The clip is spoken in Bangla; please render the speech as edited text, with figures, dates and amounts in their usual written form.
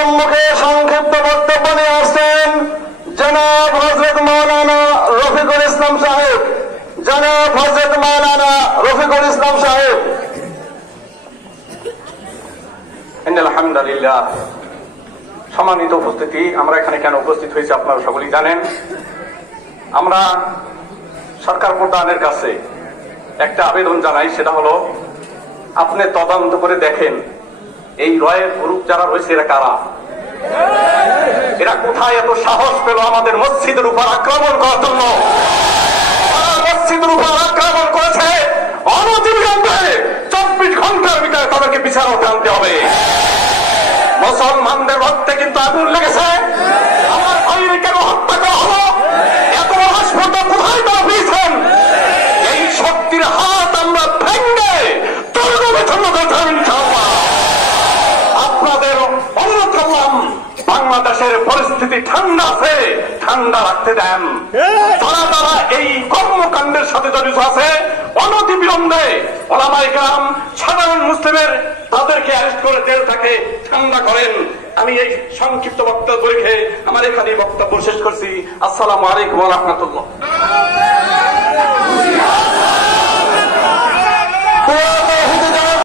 সম্মুখে সংক্ষিপ্ত বক্তব্য নিয়ে আসছেন জনাব হযরত মাওলানা রফিকুল ইসলাম সাহেব। জনাব হযরত মাওলানা রফিকুল ইসলাম সাহেব। আলহামদুলিল্লাহ। সম্মানিত উপস্থিতি, আমরা এখানে কেন উপস্থিত হয়েছি আপনারা সকলেই জানেন। আমরা সরকার প্রধানের কাছে একটা আবেদন জানাই, সেটা হলো আপনি তদন্ত করে দেখেন এই রয়ের গ্রুপ যারা রয়েছে এরা কারা, এরা কোথায় এত সাহস পেল আমাদের মসজিদের উপর আক্রমণ করার জন্য। মসজিদের উপর আক্রমণ করেছে, অনতিবিলম্বে 24 ঘন্টার ভিতরে তাদেরকে বিচারও টানতে হবে। মুসলমানদের রক্তে কিন্তু আগুন লেগেছে, আমার ভাইকে কেন হত্যা করা হলো, এত হাসপাতাল কোথায় তারা পেয়েছেন? এই শক্তির হাত আমরা ভেঙে দুর্গ বিচ্ছিন্ন করতে হবে ইনশাআল্লাহ। আপনাদের অনুরোধ করলাম, বাংলাদেশের পরিস্থিতি ঠান্ডা আছে, ঠান্ডা রাখতে দেন। তারা তারা এই কর্মকাণ্ডের সাথে জড়িত আছে, অনতিবিলম্বে ওলামায়ে কেরাম সাধারণ মুসলিমের তাদেরকে অ্যারেস্ট করে জেল থেকে ঠান্ডা করেন। আমি এই সংক্ষিপ্ত বক্তব্য রেখে আমার এখানে বক্তব্য শেষ করছি। আসসালামু আলাইকুম ওয়া রাহমাতুল্লাহ।